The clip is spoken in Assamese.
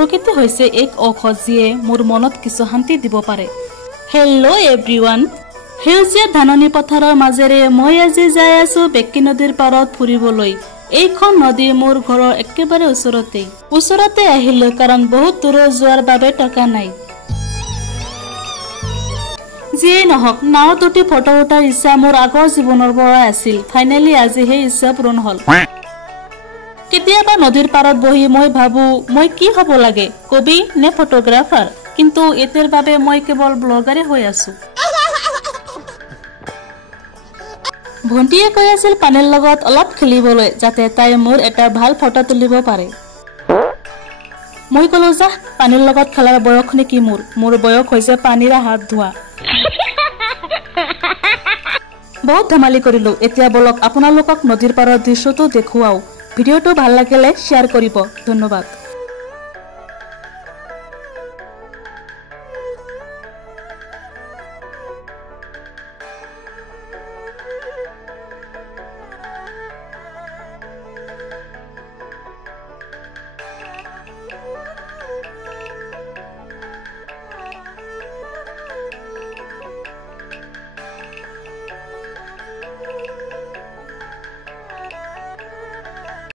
প্ৰকৃতি হৈছে এক ঔষধ যিয়ে মোৰ মনত কিছু শান্তি দিব পাৰে। হেল্ল' এভৰিৱান, সেউজীয়া ধাননি পথাৰৰ মাজেৰে মই আজি যাই আছো বেক্কি নদীৰ পাৰত ফুৰিবলৈ। এইখন নদী মোৰ ঘৰৰ একেবাৰে ওচৰতে আহিলো কাৰণ বহুত দূৰ যোৱাৰ বাবে টকা নাই। যিয়েই নহওক, নাওত উঠি ফটো উঠাৰ ইচ্ছা মোৰ আগৰ জীৱনৰ পৰা আছিল। ফাইনেলি আজি সেই ইচ্ছা পূৰণ হ'ল। কেতিয়াবা নদীৰ পাৰত বহি মই ভাবো মই কি হ'ব লাগে, কবি নে ফটোগ্ৰাফাৰ? কিন্তু এতিয়াৰ বাবে মই কেৱল ব্লগাৰে হৈ আছো। ভণ্টিয়ে কৈ আছিল পানীৰ লগত অলপ খেলিবলৈ যাতে তাই মোৰ এটা ভাল ফটো তুলিব পাৰে। মই ক'লো যা, পানীৰ লগত খেলাৰ বয়স নেকি মোৰ বয়স হৈছে পানীৰে হাত ধোৱা। বহুত ধেমালি কৰিলো। এতিয়া বলক আপোনালোকক নদীৰ পাৰৰ দৃশ্যটো দেখুৱাও। ভিডিঅ'টো ভাল লাগিলে শ্বেয়াৰ কৰিব। ধন্যবাদ।